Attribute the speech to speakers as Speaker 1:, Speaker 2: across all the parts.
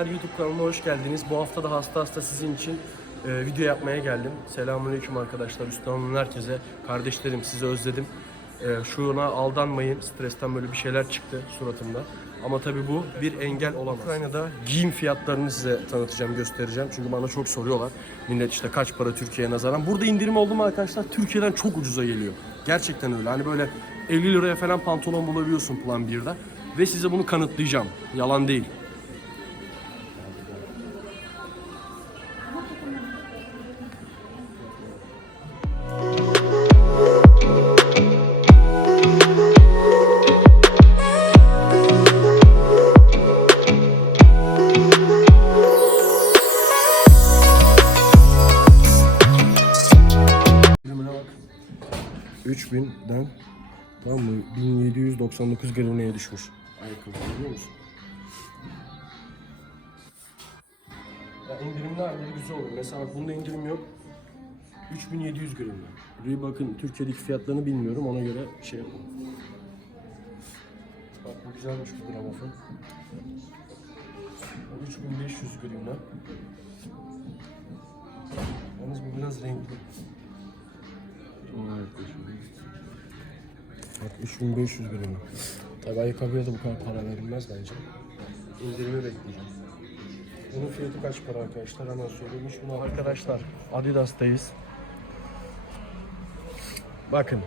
Speaker 1: Gezenler YouTube kanalına hoş geldiniz. Bu hafta da hasta hasta sizin için e, video yapmaya geldim. Selamünaleyküm arkadaşlar. Üstadımın herkese. Kardeşlerim sizi özledim. E, şuna aldanmayın. Stresten böyle bir şeyler çıktı suratımda. Ama tabii bu bir engel olamaz. Ukrayna'da giyim fiyatlarını size tanıtacağım, göstereceğim. Çünkü bana çok soruyorlar. Millet işte kaç para Türkiye'ye nazaran. Burada indirim oldu mu arkadaşlar? Türkiye'den çok ucuza geliyor. Gerçekten öyle. Hani böyle 50 liraya falan pantolon bulabiliyorsun Plan 1'de. Ve size bunu kanıtlayacağım. Yalan değil. 3000'den tamam mı? 1799 gramına düşmüş. Ayakkabı biliyor musun? Ya indirimli halleri güzel olur. Mesela bunda indirim yok. 3700 gramına. Reebok'un Türkiye'deki fiyatlarını bilmiyorum ona göre şey yapalım. Bak bu güzelmiş bu gramofon. 3500 gramına. Yalnız bu biraz renkli. Bak 3500 gramı. Tabii ayakkabıya da bu kadar para verilmez bence. İndirimi bekleyeceğim. Bunun fiyatı kaç para arkadaşlar hemen söyleyeyim. Hiç bunu arkadaşlar Adidas'tayız. Bakın.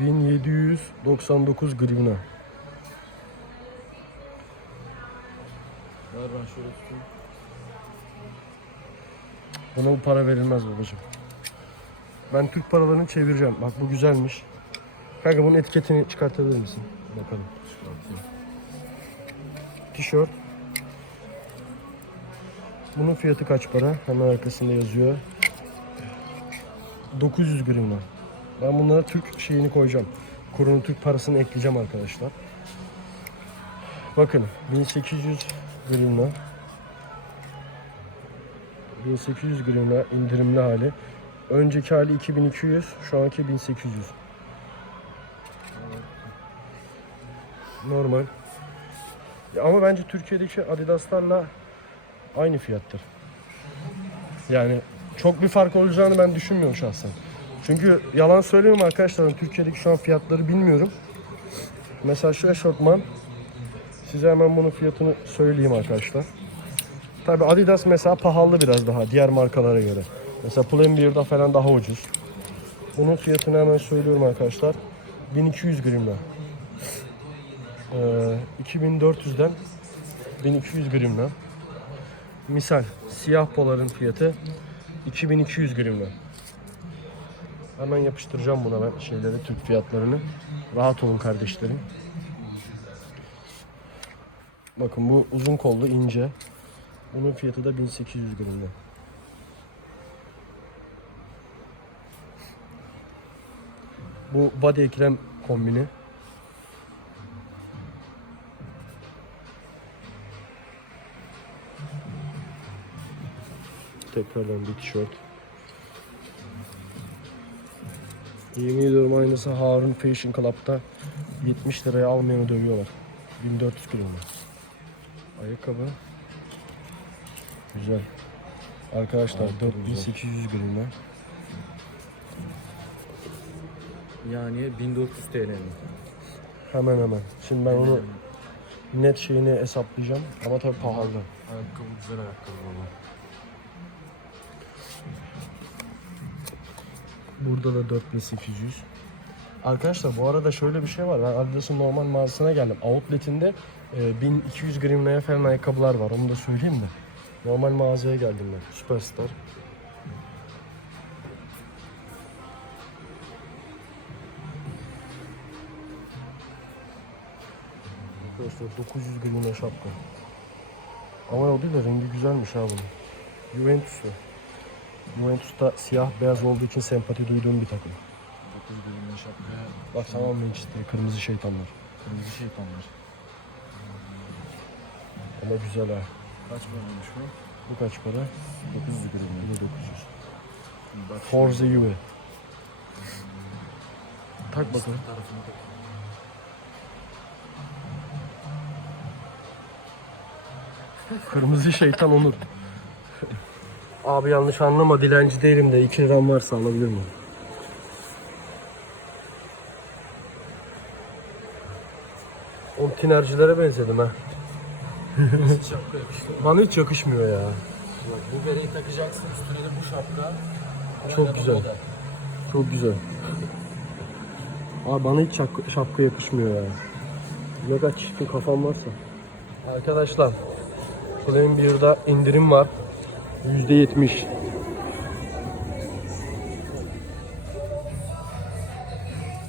Speaker 1: 1799 grivna.
Speaker 2: Ver ben şöyle tutayım.
Speaker 1: Buna bu para verilmez babacığım. Ben Türk paralarını çevireceğim. Bak bu güzelmiş. Kanka bunun etiketini çıkartabilir misin? Bakalım. Tişört. Bunun fiyatı kaç para? Hemen arkasında yazıyor. 900 grivna. Ben bunlara Türk şeyini koyacağım. Kurunun Türk parasını ekleyeceğim arkadaşlar. Bakın 1800 grivna. 1800 grivna indirimli hali. Önceki hali 2200, şu anki 1800. Normal. Ya ama bence Türkiye'deki Adidas'larla aynı fiyattır. Yani çok bir fark olacağını ben düşünmüyorum şahsen. Çünkü yalan söyleyeyim arkadaşlar Türkiye'deki şu an fiyatları bilmiyorum. Mesela şu eşortman size hemen bunun fiyatını söyleyeyim arkadaşlar. Tabi Adidas mesela pahalı biraz daha diğer markalara göre. Mesela Pull&Bear'da falan daha ucuz. Bunun fiyatını hemen söylüyorum arkadaşlar. 1200 grimle. Ee, 2400'den 1200 grimle. Misal siyah poların fiyatı 2200 grimle. Hemen yapıştıracağım buna ben şeyleri Türk fiyatlarını. Rahat olun kardeşlerim. Bakın bu uzun kollu ince. Bunun fiyatı da 1800 gramda. Bu body ekrem kombini. Tekrardan bir tişört. Yemin ediyorum aynısı Harun Fashion Club'da 70 liraya almayanı dövüyorlar. 1400 gramda. Ayakkabı. Güzel. Arkadaşlar 4800 gramda.
Speaker 2: Yani 1400 TL mi?
Speaker 1: Hemen hemen. Şimdi ben onu net şeyini hesaplayacağım ama tabii pahalı.
Speaker 2: Ayakkabı güzel ayakkabı valla.
Speaker 1: Burada da 4800. Arkadaşlar bu arada şöyle bir şey var. Ben Adidas'ın normal mağazasına geldim. Outlet'inde e, 1200 gramlaya falan ayakkabılar var. Onu da söyleyeyim de. Normal mağazaya geldim ben. Superstar. Arkadaşlar 900 gramına şapka. Ama o değil de rengi güzelmiş ha bunun. Juventus'u. Juventus'ta siyah beyaz olduğu için sempati duyduğum bir takım.
Speaker 2: 9 bölümde şapkaya
Speaker 1: Bak tamam Manchester kırmızı şeytanlar.
Speaker 2: kırmızı şeytanlar.
Speaker 1: Ama güzel ha.
Speaker 2: Kaç paraymış bu?
Speaker 1: Bu kaç para?
Speaker 2: 900 gram.
Speaker 1: Bu da 900.
Speaker 2: Bak
Speaker 1: Forza Juve. Tak bakalım.
Speaker 2: tarafına
Speaker 1: Kırmızı şeytan Onur. Abi yanlış anlama dilenci değilim de 2 liram varsa alabilir miyim? O tinercilere benzedim ha.
Speaker 3: Şapka.
Speaker 1: Bana hiç yakışmıyor ya.
Speaker 3: Bu bereyi takacaksın üstüne de bu şapka.
Speaker 1: Çok
Speaker 3: Aynen
Speaker 1: güzel.
Speaker 3: da.
Speaker 1: Çok güzel. Abi bana hiç şapka, şapka yakışmıyor ya. Ne kadar çirkin kafam varsa. Arkadaşlar, Flame Beer'da indirim var. %70.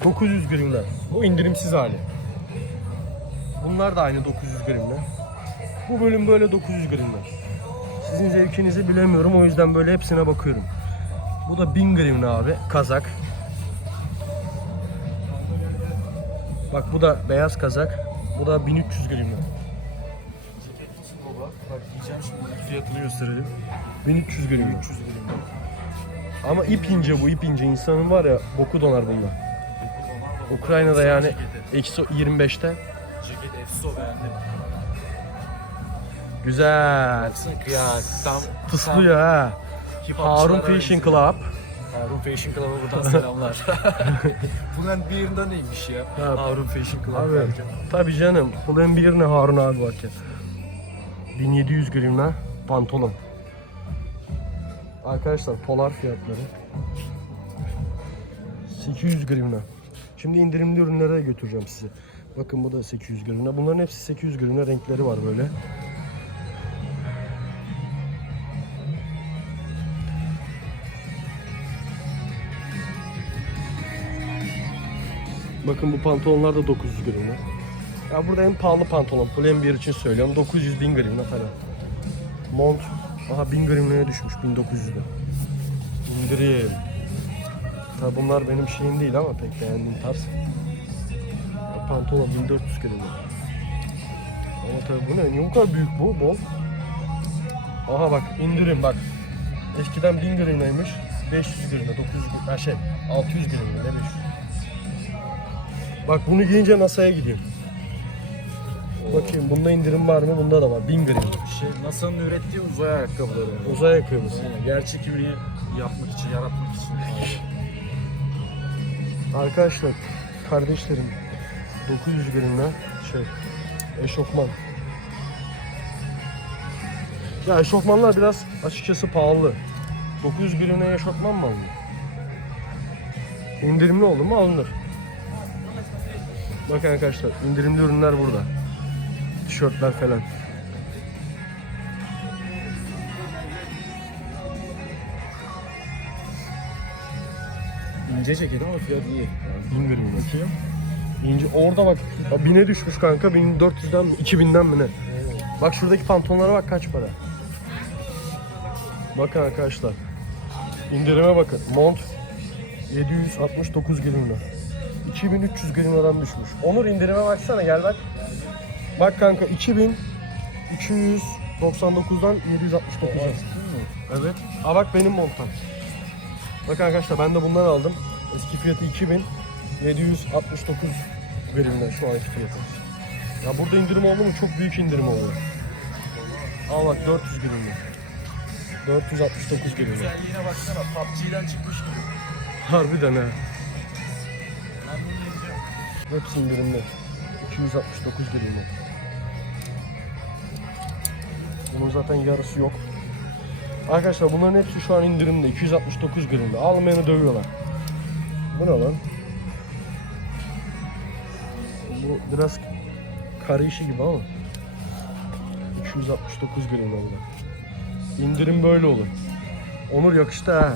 Speaker 1: ...900 grimden. Bu indirimsiz hali. Bunlar da aynı 900 grimden. Bu bölüm böyle 900 grimden. Sizin zevkinizi bilemiyorum o yüzden böyle hepsine bakıyorum. Bu da 1000 grimle abi kazak. Bak bu da beyaz kazak. Bu da 1300 grimle.
Speaker 3: Bak diyeceğim şimdi fiyatını gösterelim.
Speaker 1: 1300 grimle.
Speaker 3: 300 milim.
Speaker 1: Ama ip ince bu ip ince. İnsanın var ya boku donar bunda. Ukrayna'da yani eksi 25'te.
Speaker 3: Ceket efso beğendim.
Speaker 1: Güzel.
Speaker 3: Ya tam
Speaker 1: Tıslıyor ha. Harun Fishing Club.
Speaker 3: Harun Fashion Club'a buradan selamlar. Bunların bir yerinde neymiş ya?
Speaker 1: Ha.
Speaker 3: Harun Fashion Club
Speaker 1: Abi
Speaker 3: derken.
Speaker 1: tabi canım. Kulağın bir ne Harun abi bak ya. 1700 grimle pantolon. Arkadaşlar polar fiyatları. 800 grimle. Şimdi indirimli ürünlere götüreceğim sizi. Bakın bu da 800 grimle. Bunların hepsi 800 grimle renkleri var böyle. Bakın bu pantolonlar da 900 grimle. Ya burada en pahalı pantolon. Pull bir için söylüyorum. 900 bin grimle falan. Mont. Aha 1000 grimlere düşmüş 1900'de. İndirim. Tabi bunlar benim şeyim değil ama pek beğendiğim tarz. Ya Pantolon 1400 grimle. Ama tabi bu ne? Niye bu kadar büyük bu? Bol. Aha bak indirim bak. Eskiden 1000 grimleymiş. 500 grimle, 900 grimle, şey 600 grimle ne 500. Bak bunu giyince NASA'ya gidiyorum. Bakayım bunda indirim var mı? Bunda da var. 1000 grim.
Speaker 3: Şey, NASA'nın ürettiği uzay ayakkabıları.
Speaker 1: Uzay ayakkabısı.
Speaker 3: Yani gerçek yüreği yapmak için, yaratmak için.
Speaker 1: Arkadaşlar, kardeşlerim 900 grimle şey eşofman. Ya eşofmanlar biraz açıkçası pahalı. 900 grimle eşofman mı alınır? İndirimli oldu mu alınır. Bakın arkadaşlar indirimli ürünler burada. Tişörtler falan.
Speaker 3: İnce ceket ama fiyat iyi.
Speaker 1: 1000 grim bakayım. İnce orada bak ya 1000'e düşmüş kanka 1400'den 2000'den mi ne? Bak şuradaki pantolonlara bak kaç para. Bakın arkadaşlar. İndirime bakın. Mont 769 grimle. 2300 grimleden düşmüş. Onur indirime baksana gel bak. Bak kanka 2299'dan 769'a. Evet. Aa bak benim montam. Bak arkadaşlar ben de bundan aldım. Eski fiyatı 2769 grimle şu anki fiyatı. Ya burada indirim oldu mu çok büyük indirim oluyor. Al bak 400 grimle. 469 grimle.
Speaker 3: Güzelliğine baksana PUBG'den çıkmış gibi.
Speaker 1: Harbiden ha. Hepsi indirimli. 269 grimle. Bunun zaten yarısı yok. Arkadaşlar bunların hepsi şu an indirimde. 269 grimle. Almayanı dövüyorlar. Bu ne lan? Bu biraz kare işi gibi ama. 269 grimle bu da. İndirim böyle olur. Onur yakıştı ha.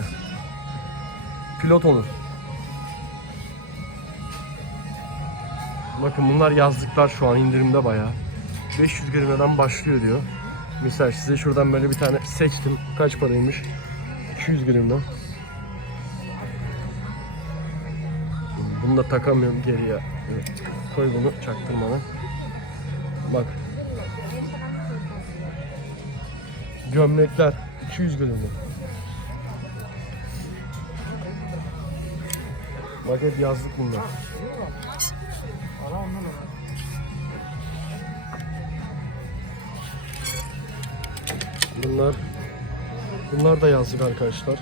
Speaker 1: Pilot Onur. Bakın bunlar yazlıklar şu an indirimde bayağı. 500 gramdan başlıyor diyor. Misal size şuradan böyle bir tane seçtim. Kaç paraymış? 200 gramdan. Bunu da takamıyorum geriye. Koy bunu çaktırmadan. Bak. Gömlekler 200 gramdan. Bak hep yazlık bunlar. Bunlar bunlar da yazlık arkadaşlar.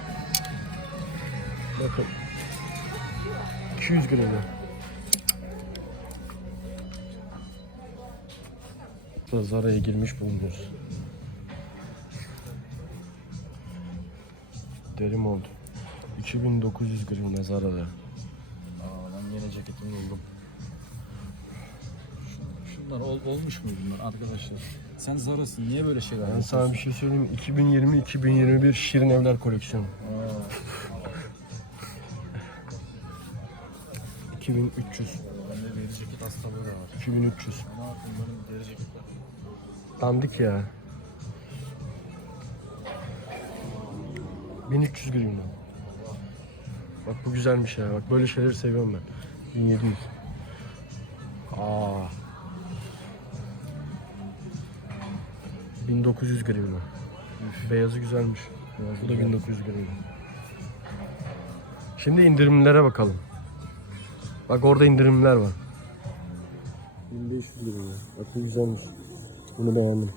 Speaker 1: Bakın. 200 gram. Burada Zara'ya girmiş bulunuyoruz. Derim oldu. 2900 gram Zara'da.
Speaker 2: Aa ben yine ceketimi buldum. Şunlar ol, olmuş mu bunlar arkadaşlar? Sen Zara'sın niye böyle şeyler
Speaker 1: Ben sana bir şey söyleyeyim. 2020-2021 Şirin Evler koleksiyonu.
Speaker 2: Aa,
Speaker 1: 2300.
Speaker 2: bende deri ceket hastalığı da var.
Speaker 1: 2300.
Speaker 2: Ne yapayım benim deri ceketler?
Speaker 1: Dandik ya. 1300 gram. Bak bu güzelmiş ya. Bak böyle şeyleri seviyorum ben. 1700. Aa. 1900 gram. Beyazı güzelmiş. Bu da 1900 gram. Şimdi indirimlere bakalım. Bak orada indirimler var. 1500 gram. Bak bu güzelmiş. Bunu beğendim.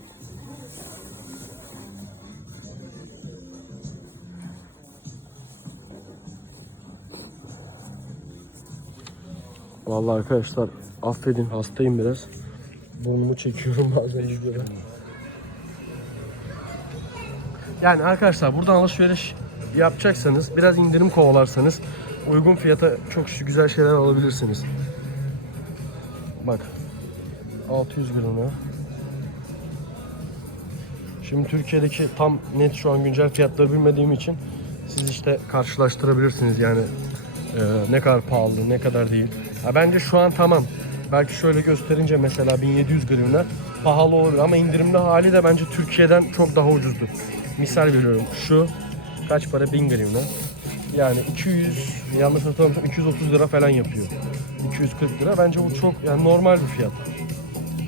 Speaker 1: Vallahi arkadaşlar affedin hastayım biraz. Burnumu çekiyorum bazen videoda. Yani arkadaşlar buradan alışveriş yapacaksanız biraz indirim kovalarsanız uygun fiyata çok güzel şeyler alabilirsiniz. Bak 600 grama. Şimdi Türkiye'deki tam net şu an güncel fiyatları bilmediğim için siz işte karşılaştırabilirsiniz yani e, ne kadar pahalı ne kadar değil. Ha, bence şu an tamam. Belki şöyle gösterince mesela 1700 gramına pahalı olabilir ama indirimli hali de bence Türkiye'den çok daha ucuzdu. Misal veriyorum şu kaç para 1000 gramına. Yani 200 yanlış hatırlamıyorsam 230 lira falan yapıyor. 240 lira bence bu çok yani normal bir fiyat.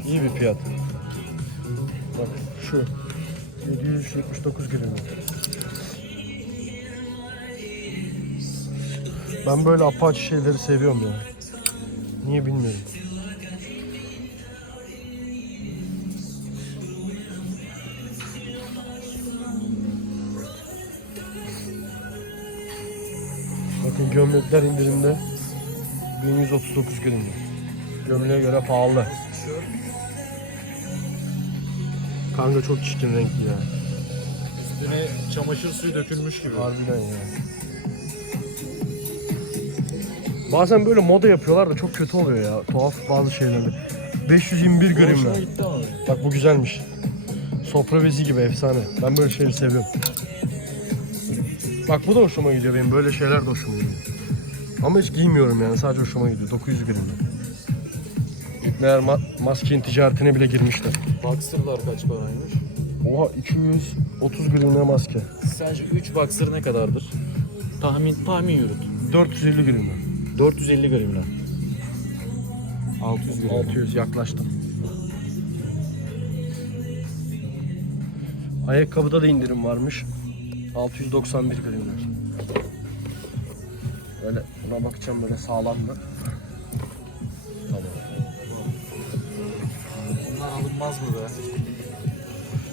Speaker 1: İyi bir fiyat. Bak şu 779 gram. Ben böyle apaçı şeyleri seviyorum ya. Niye bilmiyorum. Gömlekler indirimde 1139 gram. Gömleğe göre pahalı. Kanka çok çirkin renkli ya.
Speaker 2: Üstüne çamaşır suyu dökülmüş gibi.
Speaker 1: Harbiden ya. Bazen böyle moda yapıyorlar da çok kötü oluyor ya. Tuhaf bazı şeylerde. 521 gram
Speaker 2: Hoşuma
Speaker 1: ya.
Speaker 2: gitti ama.
Speaker 1: Bak bu güzelmiş. Sofra bezi gibi efsane. Ben böyle şeyleri seviyorum. Bak bu da hoşuma gidiyor benim. Böyle şeyler de hoşuma gidiyor. Ama hiç giymiyorum yani. Sadece hoşuma gidiyor. 900 gram. Meğer ma- maskenin ticaretine bile girmişler.
Speaker 2: Boxer'lar kaç paraymış?
Speaker 1: Oha 230 gramına maske.
Speaker 2: Sence 3 boxer ne kadardır? Tahmin tahmin yürüt.
Speaker 1: 450 gram.
Speaker 2: 450 gramına. 600 gram.
Speaker 1: 600 yaklaştım. Ayakkabıda da indirim varmış. 691 gramlar. Böyle buna bakacağım böyle sağlam mı? Tamam.
Speaker 2: Bunlar alınmaz mı be?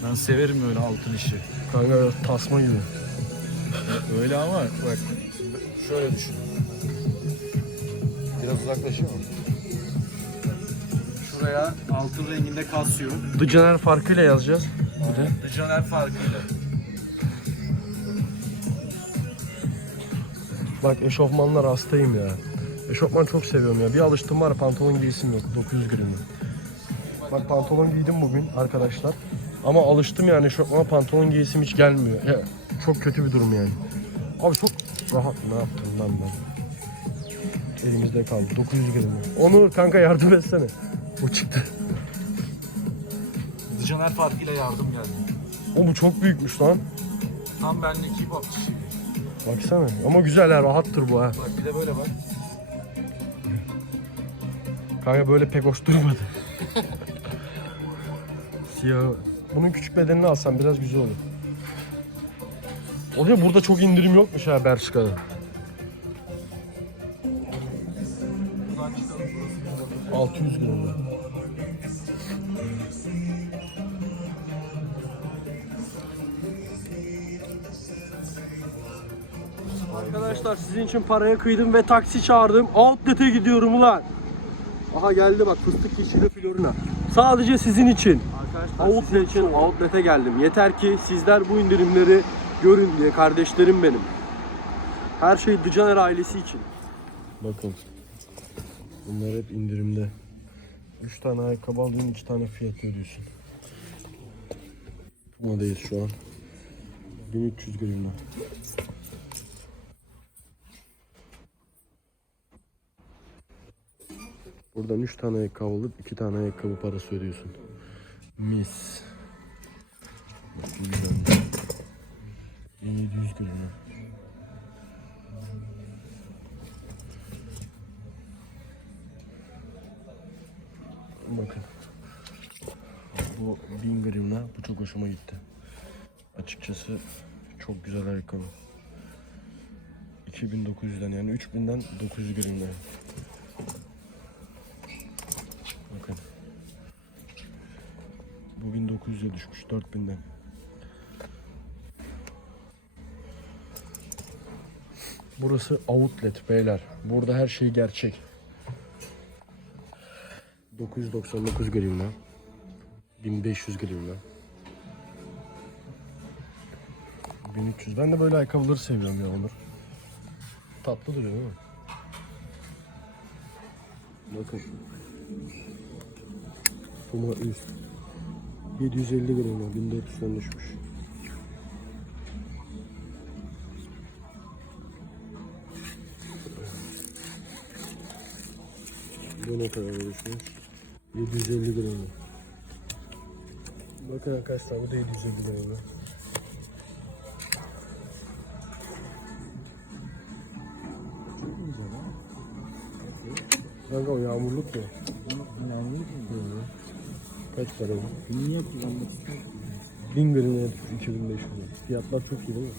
Speaker 2: Ben severim öyle altın işi.
Speaker 1: Kanka tasma gibi.
Speaker 2: Öyle ama bak. Şöyle düşün. Biraz uzaklaşıyor mu? Şuraya altın renginde Casio.
Speaker 1: Dıcaner farkıyla yazacağız. Bir de.
Speaker 2: Dijoner farkıyla.
Speaker 1: Bak eşofmanlar hastayım ya. Eşofman çok seviyorum ya. Bir alıştım var pantolon giysim yok. 900 gram. Bak pantolon giydim bugün arkadaşlar. Ama alıştım yani eşofmana pantolon giyisim hiç gelmiyor. Ya, çok kötü bir durum yani. Abi çok rahat. Ne yaptım lan ben? Elimizde kaldı. 900 gram. Onur kanka yardım etsene. Bu çıktı.
Speaker 2: Dijoner farkıyla yardım geldi.
Speaker 1: O bu çok büyükmüş lan.
Speaker 2: Tam benlik hip hop.
Speaker 1: Baksana. Ama güzel ha rahattır bu ha.
Speaker 2: Bak bir de böyle bak.
Speaker 1: Kanka böyle pek hoş durmadı. Siyah. Bunun küçük bedenini alsam biraz güzel olur. Oluyor burada çok indirim yokmuş ha Bershka'da. Altı yüz gram. Arkadaşlar sizin için paraya kıydım ve taksi çağırdım. Outlet'e gidiyorum ulan. Aha geldi bak fıstık yeşili Florina. Sadece sizin için. Outlet için Outlet'e geldim. Yeter ki sizler bu indirimleri görün diye kardeşlerim benim. Her şey Dıcaner ailesi için. Bakın. Bunlar hep indirimde. 3 tane ayakkabı aldığın 2 tane fiyat ödüyorsun. Buradayız şu an. 1300 gramla. Buradan 3 tane ayakkabı alıp 2 tane ayakkabı parası ödüyorsun. Mis. Güzel. 1700 gramla. Bakın. Bu 1000 gramla bu çok hoşuma gitti. Açıkçası çok güzel ayakkabı. 2900'den yani 3000'den 900 gramla. 900'e düşmüş 4000'den. Burası outlet beyler. Burada her şey gerçek. 999 göreyim lan. 1500 göreyim lan. 1300. Ben de böyle ayakkabıları seviyorum ya Onur. Tatlı duruyor değil mi? Bakın. Puma üst. 750 gram 1400'den düşmüş. Bu ne kadar düşmüş? 750 gram. Bakın arkadaşlar bu da 750 gram. Kanka o yağmurluk mu? Yağmurluk mu? Kaç para bu?
Speaker 3: Niye kullanmak istiyorsun?
Speaker 1: 1000 gramına düşmüş 2500 lira. Fiyatlar çok iyi değil mi?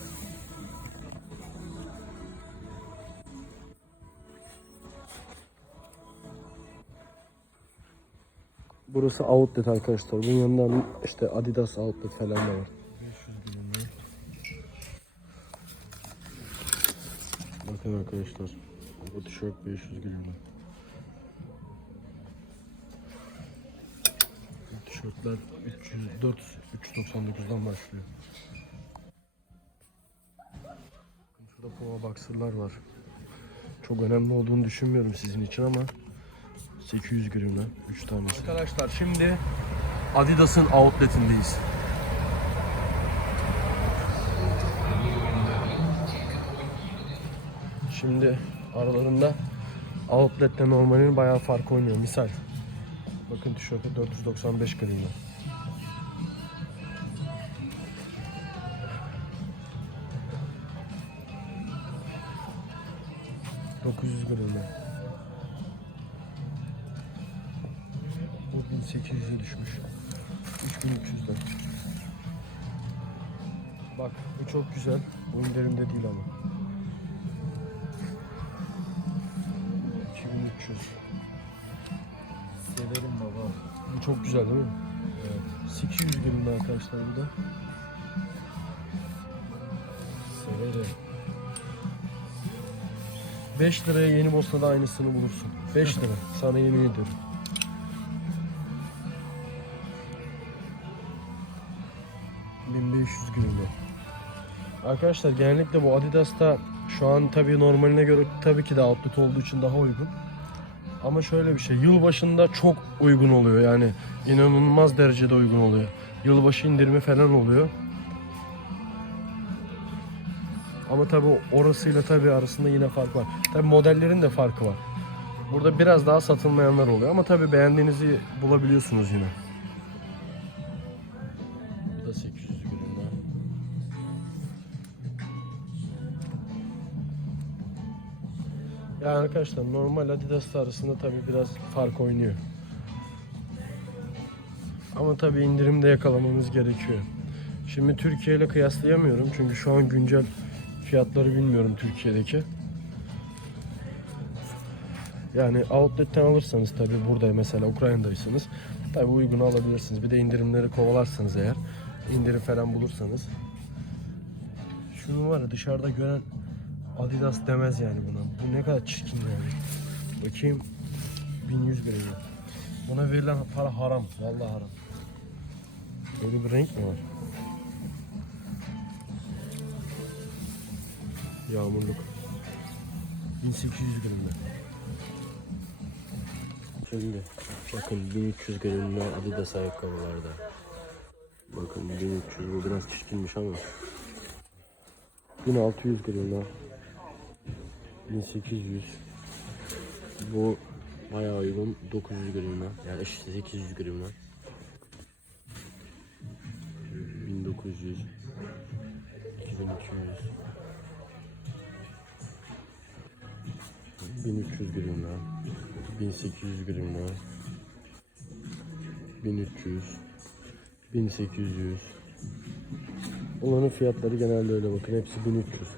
Speaker 1: Burası outlet arkadaşlar. Bunun yanından işte Adidas outlet falan da var. 500 gramına. Bakın arkadaşlar. Bu tişört 500 gramına. Tişörtler 304 399'dan başlıyor. Şurada Puma Boxer'lar var. Çok önemli olduğunu düşünmüyorum sizin için ama 800 gramına 3 tanesi. Arkadaşlar şimdi Adidas'ın outlet'indeyiz. Şimdi aralarında outletle normalin bayağı fark oynuyor. Misal bakın tişörte 495 gramına. ...900 gramına. Bu 1800'e düşmüş. 3300'den. Bak bu çok güzel. Bu indirimde değil ama. 2300.
Speaker 3: Severim baba.
Speaker 1: Bu çok güzel değil mi? Evet. 800 gramında arkadaşlar bu da.
Speaker 3: Severim.
Speaker 1: 5 liraya yeni Bosna'da aynısını bulursun. 5 lira. Sana yemin ederim. ...1500 gramı. Arkadaşlar genellikle bu Adidas'ta şu an tabii normaline göre tabii ki de outlet olduğu için daha uygun. Ama şöyle bir şey, yılbaşında çok uygun oluyor yani inanılmaz derecede uygun oluyor. Yılbaşı indirimi falan oluyor. Ama tabii orasıyla tabii arasında yine fark var. Tabii modellerin de farkı var. Burada biraz daha satılmayanlar oluyor ama tabii beğendiğinizi bulabiliyorsunuz yine. Yani arkadaşlar normal Adidas arasında tabii biraz fark oynuyor. Ama tabii indirimde yakalamamız gerekiyor. Şimdi Türkiye ile kıyaslayamıyorum çünkü şu an güncel fiyatları bilmiyorum Türkiye'deki. Yani outlet'ten alırsanız tabii burada mesela Ukrayna'daysanız tabii uygun alabilirsiniz. Bir de indirimleri kovalarsanız eğer indirim falan bulursanız. Şunu var ya dışarıda gören Adidas demez yani buna. Bu ne kadar çirkin yani. Bakayım 1100 lira. Buna verilen para haram. Vallahi haram. Böyle bir renk mi var? Yağmurluk. 1800 gramda. Şimdi bakın 1300 gramda Adidas ayakkabılarda. Bakın 1300 bu biraz çirkinmiş ama. 1600 gramda. 1800. Bu bayağı uygun. 900 gramda. Yani işte 800 gramda. 1900 2200 1300 gramda 1800 gramda 1300 1800 Onların fiyatları genelde öyle bakın. Hepsi 1300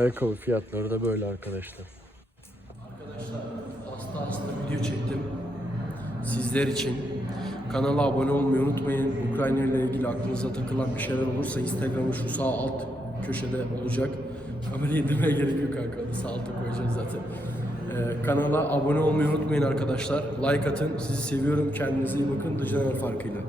Speaker 1: Ayakkabı fiyatları da böyle arkadaşlar. Arkadaşlar hasta hasta video çektim. Sizler için. Kanala abone olmayı unutmayın. Ukrayna ile ilgili aklınıza takılan bir şeyler olursa Instagram'ın şu sağ alt köşede olacak. Kamerayı indirmeye gerek yok kanka. Sağ alta koyacağız zaten. Ee, kanala abone olmayı unutmayın arkadaşlar. Like atın. Sizi seviyorum. Kendinize iyi bakın. General farkıyla.